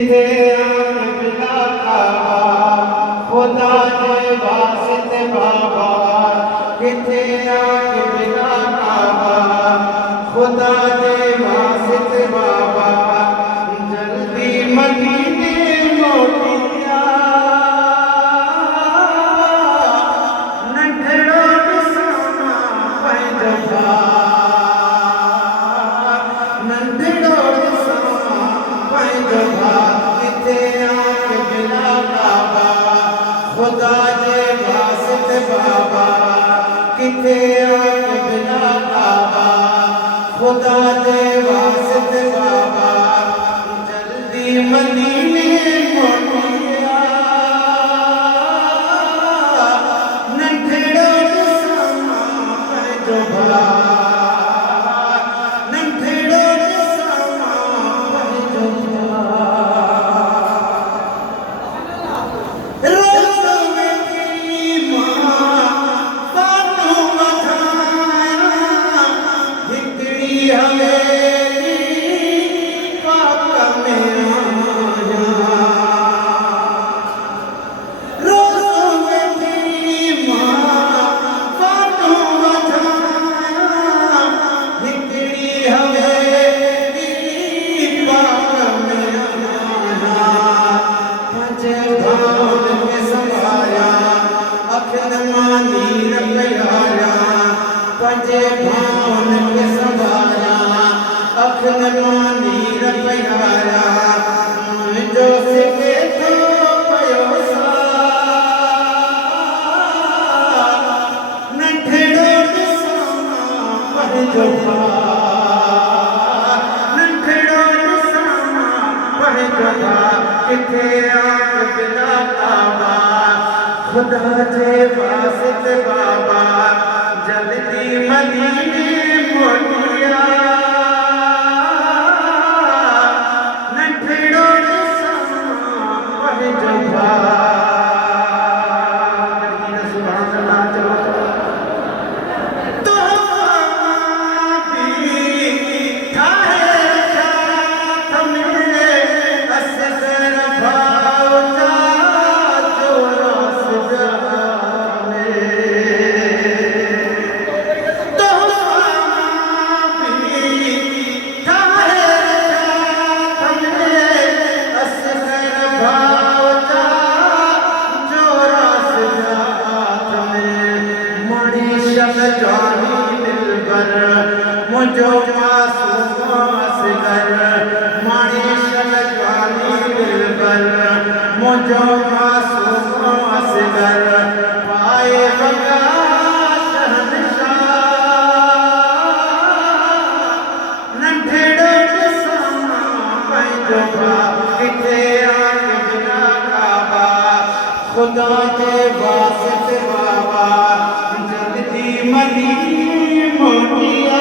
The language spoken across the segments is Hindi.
खुदा दे वास्ते बाबा किथे आके बिना काबा खुदा दे वास्ते बाबा जल्दी मदीने मोटिया नंढड़ो ॾिसणा पंहिंजो नंढड़ो ॾिसणा पंहिंजो किथे आके बिना काबा खुदा दे वास्ते बाबा किथे आके बिना काबा खुदा दे वास्ते बाबा जल्दी मदीने मोटिया नंढड़ो ॾिसणा पंहिंजो नंढड़ो ॾिसणा पंहिंजो पंजे भावन के संभारा अखन नीर प्यारा मुंहिंजो सिके थो पयो नंढड़ो ॾिसणा पंहिंजो नंढड़ो ॾिसणा पंहिंजो किथे आके बिना काबा खुदा जे वास्ते बाबा जल्दी मदीने मोटिया नंढड़ो ॾिसणा पंहिंजो सुभान अल्लाह चलो मुझो मासूम असगर माणी शल जवानी दिलबर मुझो मासूम असगर पाए वगा शहनशाह नंढड़ो ॾिसणा पंहिंजो किथे आके बिना काबा खुदा जे वास्ते बाबा जल्दी मदीने मोटिया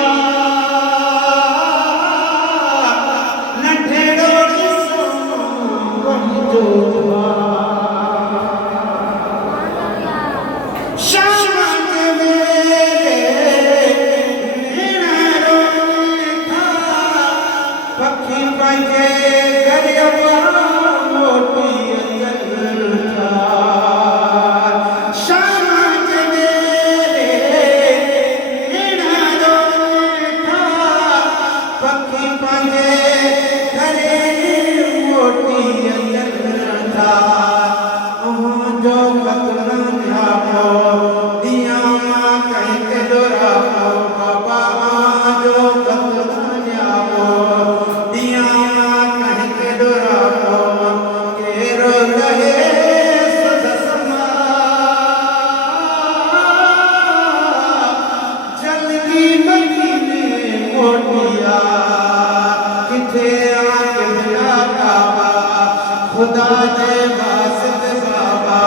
खुदा दे वास्ते बाबा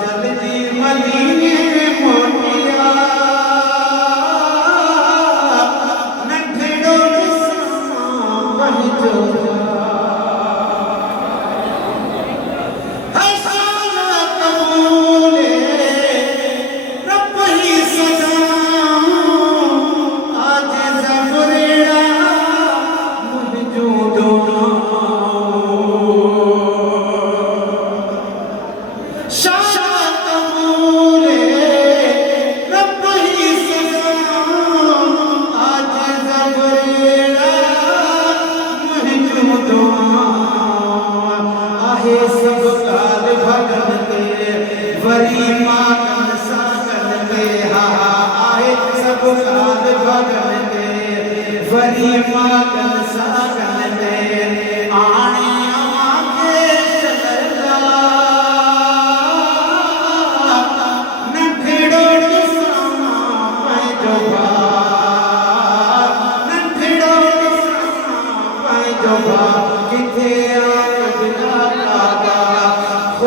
जल्दी मदीने मोटिया नंढड़ो ॾिसणा पंहिंजो मुंहिंजो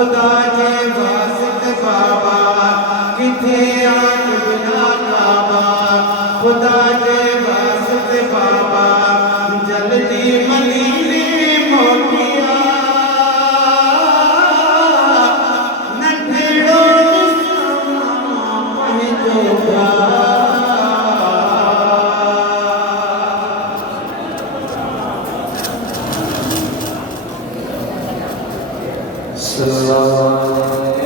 खुदा जे वास्ते बाबा किथे आन बिना काबा खुदा जे वास्ते बाबा जल्दी मदीने मोटिया नंढेड़ो पंहिंजो प्यार सल्लल्लाहु